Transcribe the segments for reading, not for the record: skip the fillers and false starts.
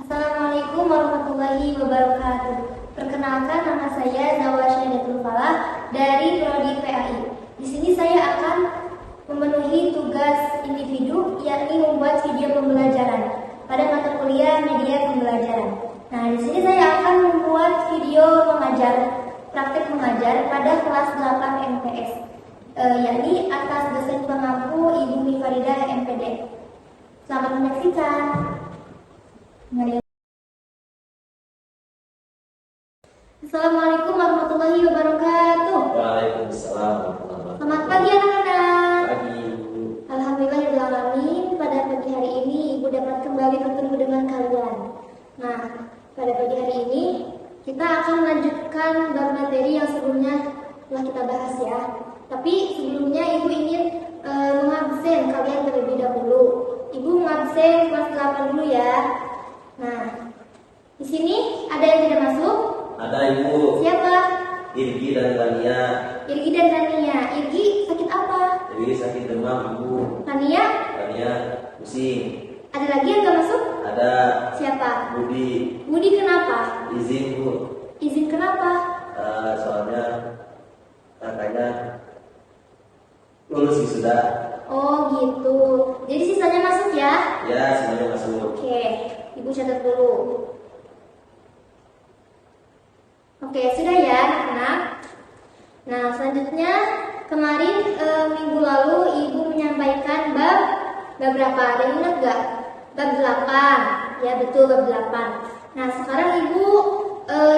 Assalamualaikum warahmatullahi wabarakatuh. Perkenalkan, nama saya Zawal Syahdatul Falah dari Prodi PAI. Di sini saya akan memenuhi tugas individu, yakni membuat video pembelajaran pada mata kuliah media pembelajaran. Nah, di sini saya akan membuat video praktek mengajar pada kelas 8 MTS, yakni atas dosen pengampu Ibu Mifaridah MPD. Selamat menyaksikan. Assalamualaikum warahmatullahi wabarakatuh. Waalaikumsalam warahmatullahi wabarakatuh. Selamat pagi anak-anak. Pagi. Alhamdulillahirrahmanirrahim. Pada pagi hari ini Ibu dapat kembali bertemu dengan kalian. Nah, pada pagi hari ini kita akan melanjutkan bab materi yang sebelumnya telah kita bahas ya. Tapi sebelumnya Ibu ingin mengabsen kalian terlebih dahulu. Ibu mengabsen kelas 8 dulu ya. Nah, di sini ada yang tidak masuk? Ada Ibu. Siapa? Irgi dan Tania. Irgi dan Tania. Irgi sakit apa? Irgi sakit demam Ibu. Tania? Tania pusing. Ada lagi yang gak masuk? Ada Siapa? Budi. Budi kenapa? Izin Bu. Izin kenapa? Soalnya kakaknya lulus wisuda. Oh gitu. Jadi sisanya masuk ya? Ya, semuanya masuk. Oke, Ibu catat dulu. Oke, sudah ya anak-anak. Nah, selanjutnya kemarin minggu lalu Ibu menyampaikan bab berapa? Ada yang ingat gak? Bab 8. Ya betul, bab 8. Nah, sekarang Ibu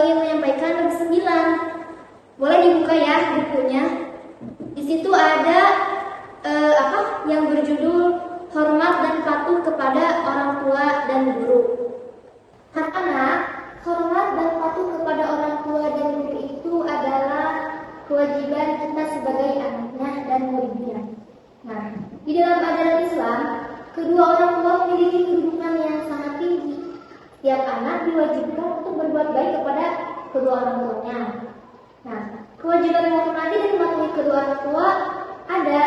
ingin menyampaikan bab 9. Boleh dibuka ya bukunya. Di situ ada yang berjudul hormat dan patuh kepada orang tua dan guru. Anak-anak, hormat dan patuh kepada orang tua dan guru itu adalah kewajiban kita sebagai anaknya dan muridnya. Nah, di dalam ajaran Islam, kedua orang tua memiliki kedudukan yang sangat tinggi. Setiap anak diwajibkan untuk berbuat baik kepada kedua orang tuanya. Nah, kewajiban menghormati dan mematuhi kedua orang tua ada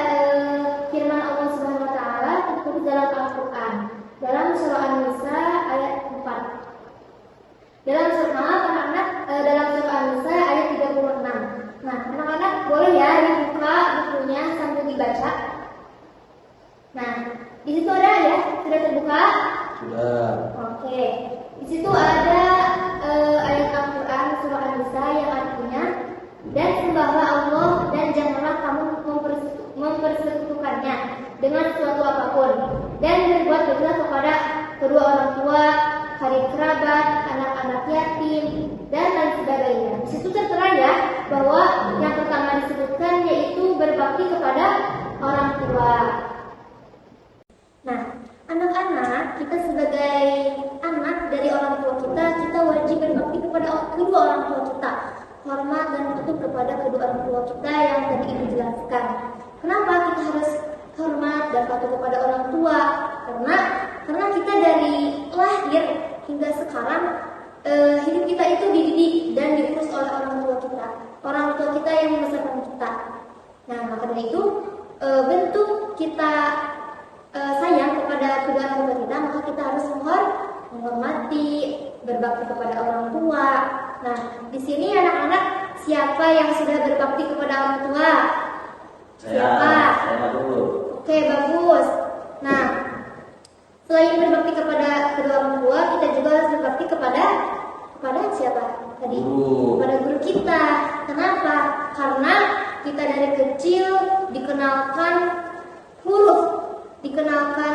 firman Allah Subhanahu wa taala tertulis dalam Al-Qur'an dalam surah An-Nisa ayat 4. Dalam surah An-Nisa ayat 36. Nah, anak-anak boleh ya dibuka bukunya sambil dibaca. Nah, di situ ada ya, sudah terbuka? Sudah. Oke. Di situ ada ayat Al-Qur'an surah An-Nisa yang artinya, dan sembahlah Allah dan janganlah kamu mempersekutukannya dengan sesuatu apapun, dan berbuat baiklah kepada kedua orang tua, karib kerabat, anak-anak yatim, dan lain sebagainya. Di situ tertera ya bahwa yang pertama disebutkan yaitu berbakti kepada orang tua. Nah, anak-anak, kita sebagai anak dari orang tua kita wajib berbakti kepada kedua orang tua kita. Hormat dan patuh kepada kedua orang tua kita yang tadi Ibu jelaskan. Kenapa kita harus hormat dan patuh kepada orang tua? Karena kita dari lahir hingga sekarang hidup kita itu dididik dan diurus oleh orang tua kita. Orang tua kita yang membesarkan kita. Nah, maka dari itu bentuk kita sayang kepada kedua orang tua kita, maka kita harus menghormati, berbakti kepada orang tua. Nah, di sini anak-anak, siapa yang sudah berbakti kepada orang tua? Siapa? Saya dulu. Oke, bagus. Nah, selain berbakti kepada kedua orang tua, kita juga harus berbakti kepada siapa? Tadi Guru. kepada guru kita. Kenapa? Karena kita dari kecil dikenalkan huruf, dikenalkan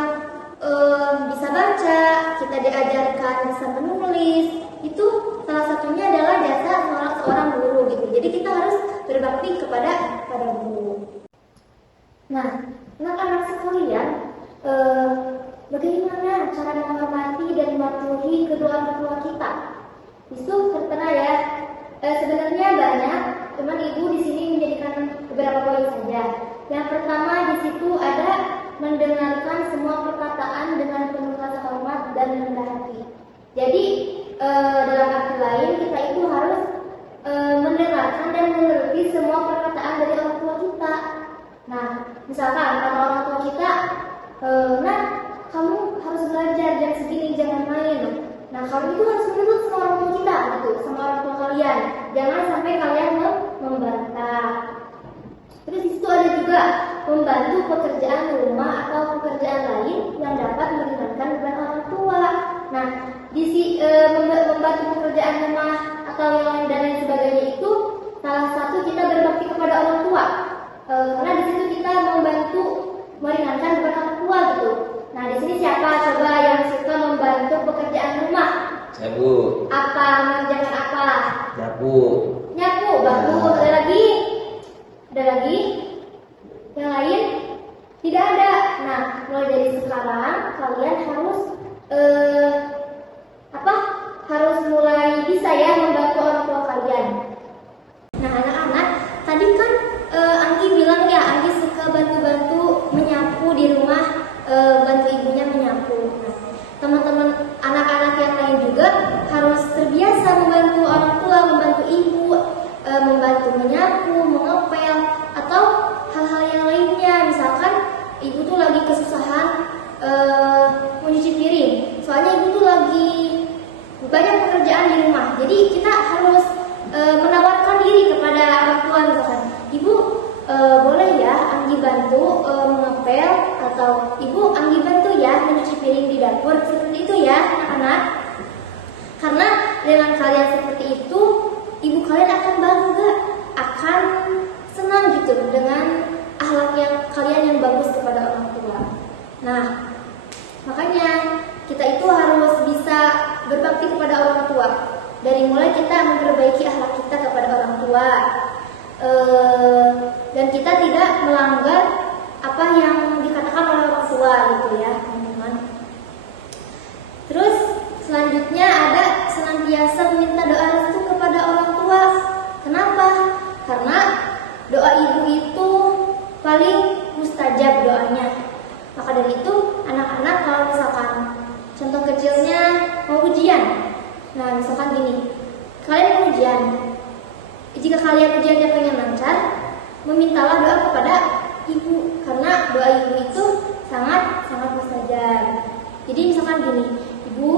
bisa baca, kita diajarkan bisa menulis. Itu salah satunya adalah jasa seorang guru gitu. Jadi kita harus berbakti kepada guru. Nah, anak-anak sekalian, bagaimana cara menghormati dan mematuhi kedua orang tua kita? Itu tertera ya. Sebenarnya banyak, cuman Ibu di sini menjadikan beberapa poin saja. Yang pertama di situ ada mendengarkan semua perkataan dengan penuh rasa hormat Jadi dalam arti lain kita itu harus mendengarkan dan mengerti semua perkataan dari orang tua kita. Nah, misalkan kata orang tua kita, nah kamu harus belajar jam segini, jangan main. Nah, kamu itu harus menurut sama orang tua kita, gitu, sama orang tua kalian. Jangan sampai kalian membantah. Terus di situ ada juga membantu pekerjaan rumah atau pekerjaan lain yang dapat meringankan beban orang tua. Nah, membantu pekerjaan rumah atau yang lain dan lain sebagainya itu salah satu kita berbakti kepada orang tua. Karena di situ kita membantu meringankan beban orang tua gitu. Nah, di sini siapa coba yang suka membantu pekerjaan rumah? Saya, Bu. Apa mengerjakan apa? Nyapu. Nyapu, bagus. Ada lagi? Ada lagi? Yang lain? Tidak ada. Nah, mulai dari sekarang kalian harus harus mulai bisa ya membantu orang tua kalian. Nah, anak-anak, tadi kan Anggi bilang ya, Anggi suka bantu-bantu menyapu di rumah, bantu ibunya menyapu. Nah, teman-teman anak-anak yang lain juga harus terbiasa membantu orang tua, membantu ibu, membantu menyapu, mengepel, atau hal-hal yang lainnya. Misalkan ibu tuh lagi kesusahan mencuci piring, soalnya ibu tuh lagi banyak pekerjaan di rumah. Jadi kita harus menawarkan diri kepada orang tua, misalkan, ibu boleh ya Anggi bantu mengepel, atau ibu Anggi bantu ya mencuci piring di dapur, seperti itu ya anak-anak. Karena dengan kalian seperti itu, ibu kalian akan bangga, akan senang gitu dengan akhlak yang kalian yang bagus kepada orang tua. Nah, makanya kita itu harus bisa berbakti kepada orang tua. Dari mulai kita memperbaiki akhlak kita kepada orang tua, dan kita tidak melanggar apa yang dikatakan oleh orang tua gitu ya, teman-teman. Terus selanjutnya ada senantiasa meminta doa restu kepada orang tua. Kenapa? Karena doa ibu itu paling mustajab doanya. Maka dari itu anak-anak kalau misalkan contoh kecilnya mau ujian. Nah, misalkan gini, kalian mau ujian. Jika kalian ujiannya pengen lancar, memintalah doa kepada ibu, karena doa ibu itu sangat mustajab. Jadi misalkan gini, ibu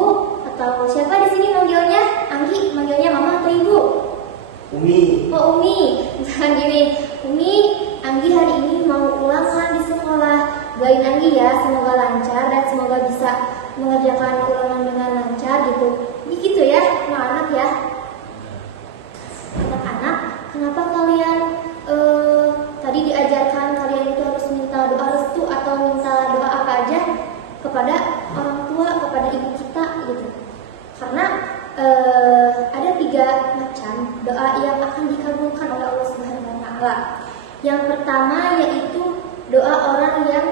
atau siapa di sini manggilnya Anggi, manggilnya mama atau ibu? Umi. Oh, Umi. Misalkan gini, Umi, Anggi hari ini mau ulangan di sekolah. Doain Anggi ya, semoga lancar dan semoga bisa mengerjakan ulangan dengan lancar gitu. Gitu ya, anak-anak ya. Anak-anak, kenapa kalian tadi diajarkan kalian itu harus minta doa restu atau minta doa apa aja kepada orang tua, kepada ibu kita gitu? Karena ada 3 macam doa yang akan dikabulkan oleh Allah Subhanahu wa taala. Yang pertama yaitu doa orang yang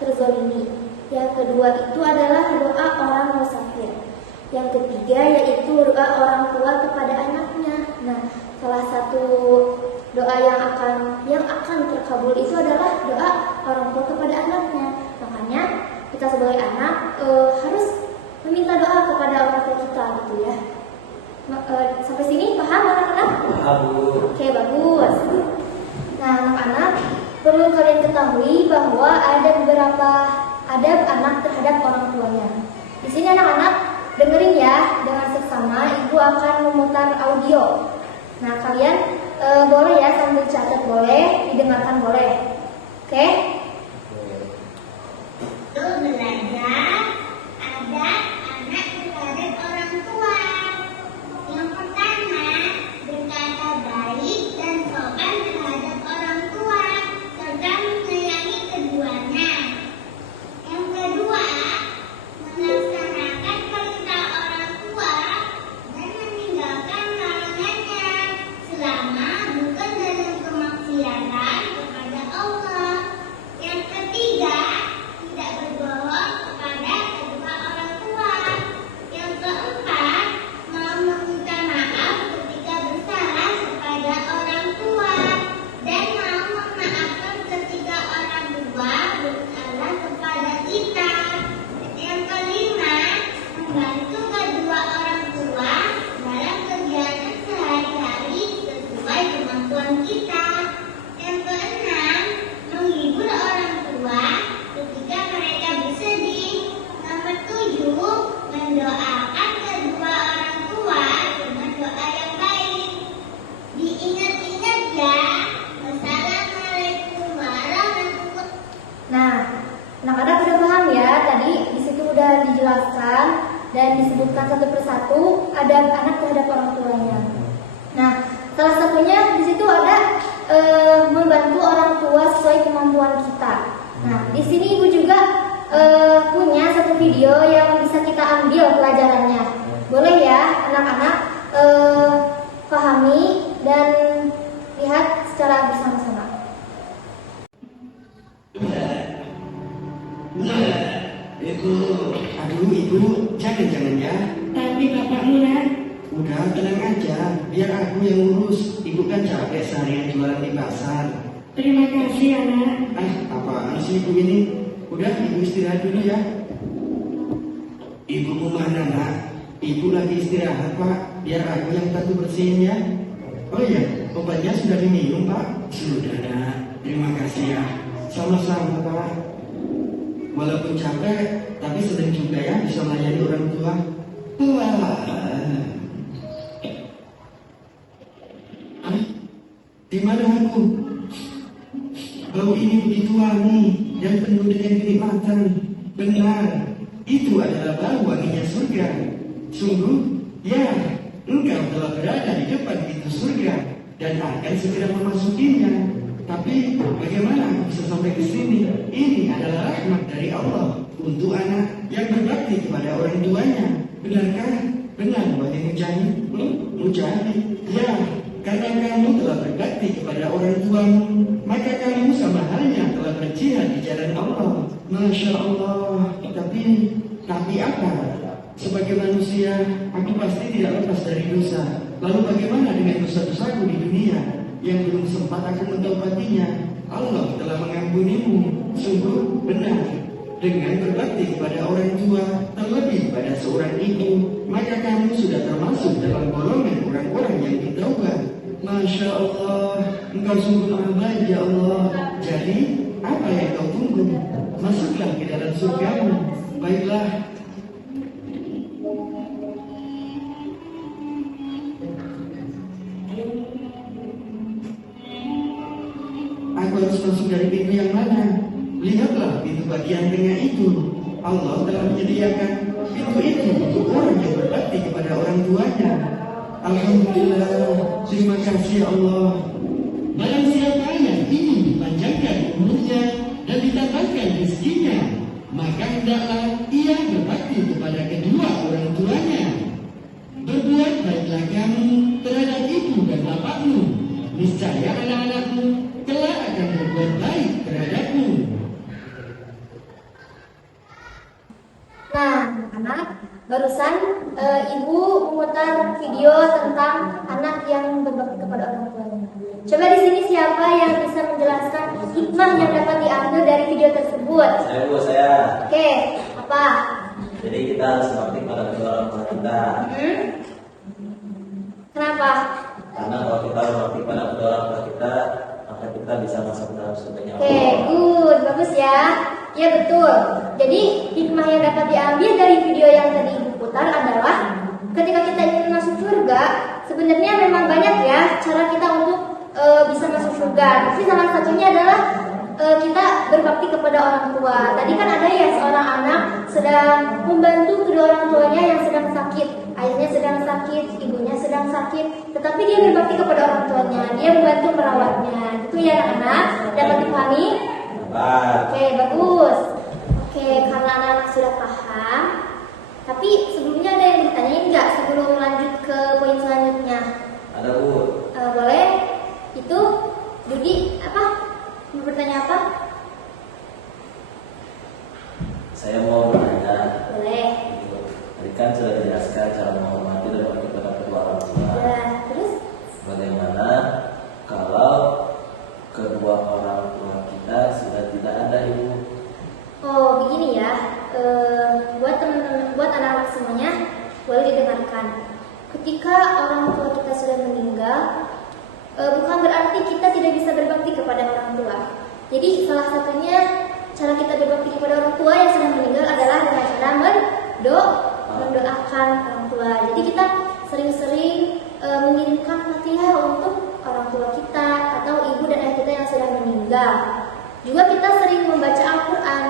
terzalimi. Yang kedua itu adalah doa orang musafir. Yang ketiga yaitu doa orang tua kepada anaknya. Nah, salah satu doa yang akan terkabul itu adalah doa orang tua kepada anaknya. Makanya kita sebagai anak harus meminta doa kepada orang tua kita gitu ya. Sampai sini paham anak-anak? Paham, Bu. Oke, bagus. Nah, anak-anak, perlu kalian ketahui bahwa ada beberapa adab anak terhadap orang tuanya. Di sini anak-anak dengerin ya dengan seksama. Ibu akan memutar audio. Nah, kalian boleh ya sambil catat, boleh didengarkan, boleh. Oke? Belajar ada anak terhadap orang tua. Yang pertama, berkata baik dan sopan terhadap orang tua serta menyayangi keduanya. Yang kedua, melaksanakan perintah orang tua dan meninggalkan larangannya selama bukan dalam kemaksiatan kepada Allah. sudah dijelaskan dan disebutkan satu persatu adab anak terhadap orang tuanya. Nah, salah satunya di situ ada membantu orang tua sesuai kemampuan kita. Nah, di sini Ibu juga punya satu video yang bisa kita ambil pelajarannya. Boleh ya anak-anak pahami dan lihat secara bersama-sama. Aduh ibu, jangan ya. Tapi bapakmu nak, Udah tenang aja, biar aku yang ngurus. Ibu kan capek seharian jualan di pasar. terima kasih anak. Apaan sih ibu ini? Udah ibu istirahat dulu ya. Ibu mau mana nak? Ibu lagi istirahat pak, biar aku yang bantu bersihin ya. Oh iya, obatnya sudah diminum pak? Sudah nak, terima kasih ya. Sama-sama pak. Walaupun capek, tapi senang juga ya bisa melayani orang tua. Wah. Di mana aku? Bau ini begitu wangi dan penuh dengan kenikmatan. Benar, itu adalah bau wanginya surga. Sungguh, ya, engkau telah berada di depan pintu surga dan akan segera memasukinya. Tapi bagaimana aku bisa sampai ke sini? Ini adalah rahmat dari Allah untuk anak yang berbakti kepada orang tuanya. Benarkah? Benar, wahai Mujahid. Mujahid, ya. Karena kamu telah berbakti kepada orang tuamu, maka kamu sama halnya telah berjihad di jalan Allah. Masya Allah. Tapi apa? Sebagai manusia, aku pasti tidak lepas dari dosa. Lalu bagaimana dengan dosa-dosaku di dunia yang belum sempat aku mentaubatinya? Allah telah mengampunimu. Sungguh benar. Dengan berbakti kepada orang tua, terlebih pada seorang ibu, maka kamu sudah termasuk dalam golongan orang-orang yang bertaubat. Masya Allah, engkau sungguh maha baik ya Allah. Jadi, apa yang kau tunggu? Masuklah ke dalam surgamu. Baiklah. Aku harus masuk dari pintu yang mana? Lihatlah pintu bagian tengah itu. Allah telah menyediakan pintu itu untuk orang yang berbakti kepada orang tuanya. Alhamdulillah, terima kasih Allah. Barang siapa yang ingin dipanjangkan umurnya dan ditambahkan rezekinya, maka hendaklah ia berbakti kepada kedua orang tuanya. Berbuat baiklah kamu terhadap ibu dan bapakmu. Niscaya anak-anakmu kelak akan berbuat baik terhadapmu. Nah, anak, barusan ibu memutar video tentang anak yang berbakti kepada orang tuanya. Coba di sini siapa yang bisa menjelaskan hikmah yang dapat diambil dari video tersebut? Saya. Oke, apa? Jadi kita harus berbakti pada kedua orang tua kita. Kenapa? Karena kalau kita berbakti pada kedua orang tua kita, maka kita bisa masuk dalam surganya. Oke, good, bagus ya. Ya betul. Jadi hikmah yang dapat diambil dari video yang tadi ibu putar adalah ketika kita ingin masuk surga, sebenarnya memang banyak ya cara kita untuk bisa masuk surga. Tapi salah satunya adalah kita berbakti kepada orang tua. Tadi kan ada ya seorang anak sedang membantu kedua orang tuanya yang sedang sakit. Ayahnya sedang sakit, ibunya sedang sakit, tetapi dia berbakti kepada orang tuanya. Dia membantu merawatnya. Itu ya anak-anak, dapat dipahami? Oke, bagus. Oke, karena anak-anak sudah paham. Tapi sebelumnya ada yang ditanyain nggak sebelum lanjut ke poin selanjutnya? Ada Bu. Boleh. Itu Dudi apa? Mau bertanya apa? Saya mau bertanya. Boleh. Tadi kan sudah dijelaskan cara menghormati dan berbakti kepada kedua orang tua. Ya, terus? Bagaimana kalau kedua orang tua kita sudah tidak ada ibu? Oh, begini ya. Buat teman-teman, buat anak-anak semuanya, boleh didengarkan. Ketika orang tua kita sudah meninggal, bukan berarti kita tidak bisa berbakti kepada orang tua. Jadi salah satunya cara kita berbakti kepada orang tua yang sudah meninggal adalah dengan cara mendoakan orang tua. Jadi kita sering-sering mengirimkan Fatihah untuk orang tua kita atau ibu dan ayah kita yang sudah meninggal. Juga kita sering membaca Al-Quran,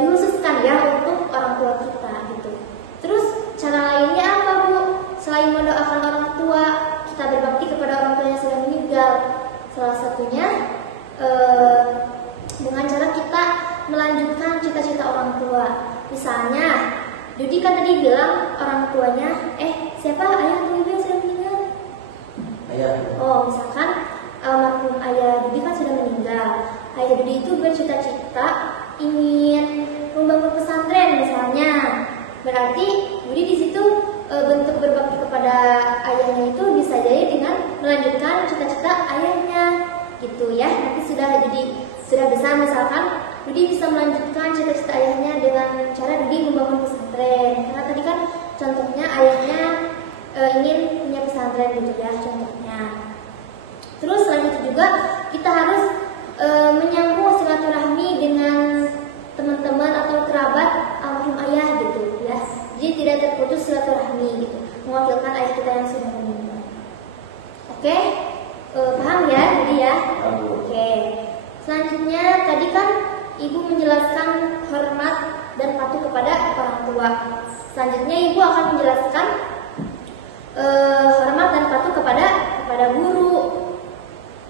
dikhususkan ya untuk orang tua Dudi kan tadi bilang orang tuanya, siapa ayah atau ibu yang sudah meninggal? Ayah. Oh, misalkan almarhum ayah Dudi kan sudah meninggal. Ayah Dudi itu bercita-cita ingin membangun pesantren misalnya. Berarti Dudi di situ bentuk berbakti kepada ayahnya itu bisa jadi dengan melanjutkan cita-cita ayahnya, gitu ya. Nanti sudah besar misalkan Dudi bisa melanjutkan cita-cita ayahnya dengan cara Dudi membangun pesantren. Karena tadi kan contohnya ayahnya ingin punya pesantren gitu ya contohnya. Terus selain itu juga kita harus menyambung silaturahmi dengan teman-teman atau kerabat almarhum ayah gitu ya. Jadi tidak terputus silaturahmi gitu, mewakilkan ayah kita yang sudah meninggal. Oke, paham ya jadi ya? Oke. Selanjutnya tadi kan ibu menjelaskan hormat dan patuh kepada orang tua. Selanjutnya ibu akan menjelaskan hormat dan patuh kepada guru.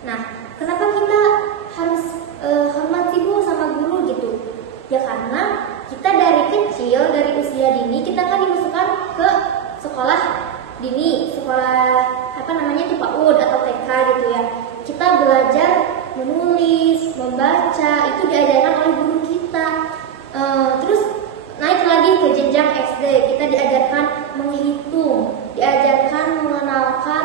Nah, kenapa kita harus hormat ibu sama guru gitu? Ya karena kita dari kecil, dari usia dini kita kan dimasukkan ke sekolah dini, sekolah itu PAUD atau TK gitu ya. Kita belajar menulis, membaca, itu diajarkan oleh guru kita. Terus naik lagi ke jenjang SD, kita diajarkan menghitung, diajarkan mengenalkan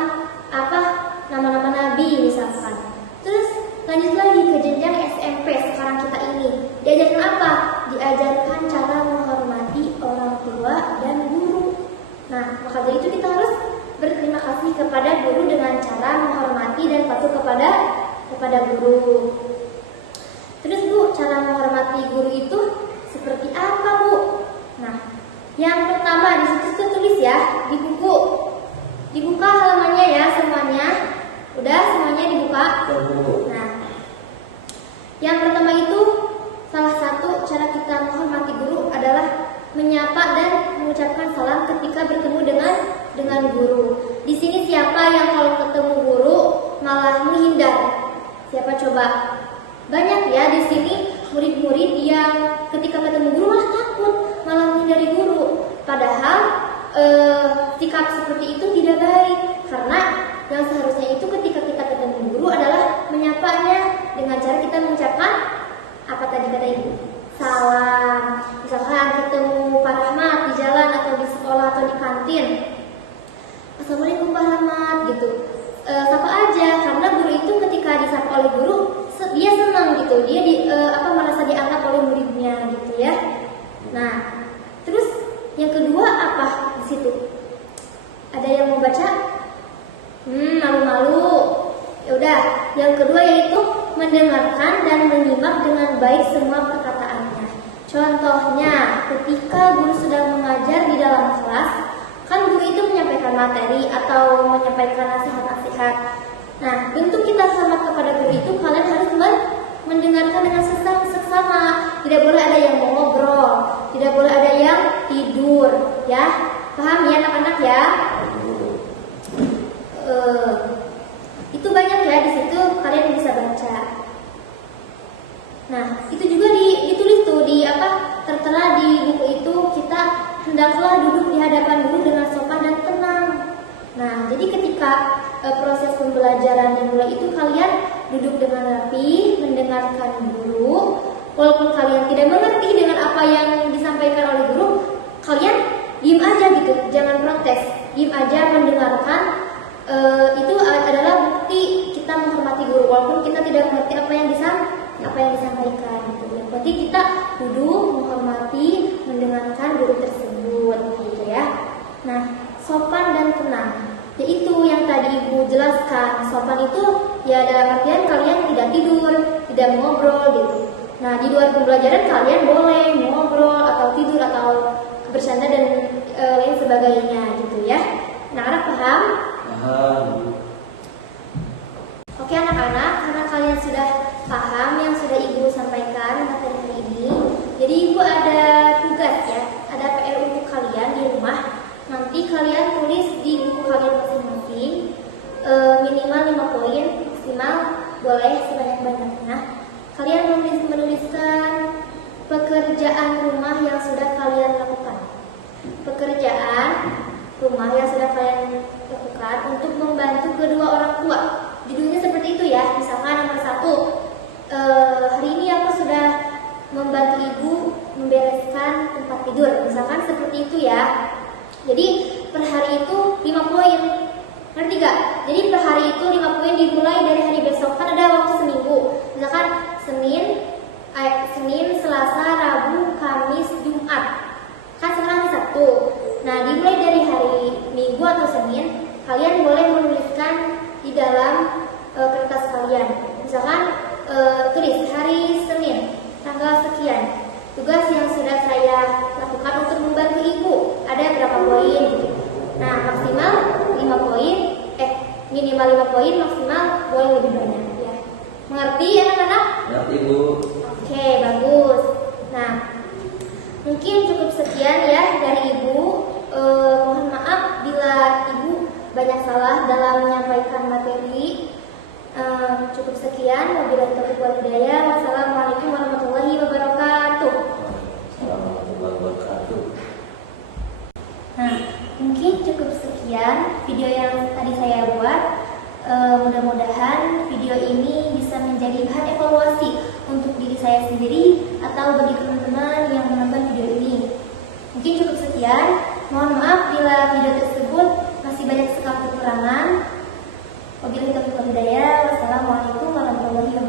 nama-nama nabi misalkan. Terus lanjut lagi ke jenjang SMP sekarang kita ini, diajarkan apa? Diajarkan cara menghormati orang tua dan guru. Nah, maka dari itu kita harus berterima kasih kepada guru dengan cara menghormati dan patuh kepada guru. Terus Bu, cara menghormati guru itu seperti apa Bu? Nah, yang pertama di situ tulis ya di buku. Dibuka halamannya ya semuanya. Udah semuanya dibuka? Nah, yang pertama itu salah satu cara kita menghormati guru adalah menyapa dan mengucapkan salam ketika bertemu dengan guru. Di sini siapa yang kalau ketemu guru malah menghindar? Siapa coba? Banyak ya di sini murid-murid yang ketika ketemu guru malah takut, malah menghindari guru. Padahal sikap seperti itu tidak baik, karena yang seharusnya itu ketika kita ketemu guru adalah menyapanya dengan cara kita mengucapkan apa tadi kata ibu? Salam. Misalkan ketemu Pak Rahmat di jalan atau di sekolah atau di kantin, Assalamualaikum Pak Rahmat gitu. Sapa aja, karena guru itu ketika disapa oleh guru dia senang gitu, dia merasa dianggap oleh muridnya gitu ya. Nah, terus yang kedua apa di situ? Ada yang mau baca? Malu-malu. Ya udah, yang kedua yaitu mendengarkan dan menyimak dengan baik semua perkataannya. Contohnya, ketika guru sedang mengajar di dalam kelas, kan guru itu menyampaikan materi atau menyampaikan nasihat-nasihat. Nah, bentuk kita selamat kepada guru itu kalian harus mendengarkan dengan seksama. Tidak boleh ada yang mengobrol, tidak boleh ada yang tidur, ya. Paham ya anak-anak ya? Itu banyak ya di situ kalian bisa baca. Nah, itu juga ditulis tuh tertera di buku itu, kita hendaklah duduk di hadapan guru dengan sopan dan tenang. Nah, jadi ketika proses pembelajaran dimulai itu kalian duduk dengan rapi, mendengarkan guru. Walaupun kalian tidak mengerti dengan apa yang disampaikan oleh guru, kalian diam aja gitu, jangan protes, diam aja mendengarkan. Itu adalah bukti kita menghormati guru, walaupun kita tidak mengerti apa yang disampaikan gitu. Yang penting kita duduk, menghormati, mendengarkan guru tersebut gitu ya. Nah, sopan dan tenang, yaitu yang tadi ibu jelaskan. Sopan itu ya dalam artian kalian tidak tidur, tidak mengobrol gitu. Nah, di luar pembelajaran kalian boleh mengobrol atau tidur atau bercanda dan lain sebagainya gitu ya. Nah, anak paham? Oke anak-anak, karena kalian sudah paham yang sudah ibu sampaikan materi hari ini, jadi ibu ada tugas ya, ada PR untuk kalian di rumah. Nanti kalian tulis di buku kalian masing-masing, minimal 5 poin, maksimal boleh sebanyak-banyaknya. Kalian menuliskan pekerjaan rumah yang sudah kalian lakukan. rumah yang sudah kalian lakukan untuk membantu kedua orang tua. Judulnya seperti itu ya. Misalkan nomor 1, hari ini aku sudah membantu ibu membereskan tempat tidur. Misalkan seperti itu ya. Jadi per hari itu 5 poin. Ngerti gak? Jadi per hari itu 5 poin dimulai dari hari besok. Kan ada waktu seminggu. Misalkan Senin, Selasa, Rabu, Kamis, Jumat. Kan sekarang Sabtu. Nah, dimulai dari hari Minggu atau Senin, kalian boleh menuliskan di dalam kertas kalian. Misalkan tulis hari Senin, tanggal sekian. Tugas yang sudah saya lakukan untuk membantu ibu. Ada berapa poin? Nah, maksimal 5 poin, minimal 5 poin, maksimal boleh lebih banyak ya. Mengerti anak-anak? Ngerti Bu. Oke, bagus. Nah, mungkin cukup sekian ya dari ibu. Mohon maaf bila ibu banyak salah dalam menyampaikan materi. Cukup sekian. Wabillahi taufiq wal hidayah. Wassalamualaikum warahmatullahi wabarakatuh. Warahmatullahi wabarakatuh. Nah, mungkin cukup sekian video yang tadi saya buat. Mudah-mudahan video ini bisa menjadi bahan evaluasi untuk diri saya sendiri atau bagi teman-teman yang menonton video ini. Mungkin cukup sekian. Mohon maaf bila video tersebut masih banyak sekali kekurangan. Wabillahi taufiq wal hidayah. Wassalamualaikum warahmatullahi wabarakatuh.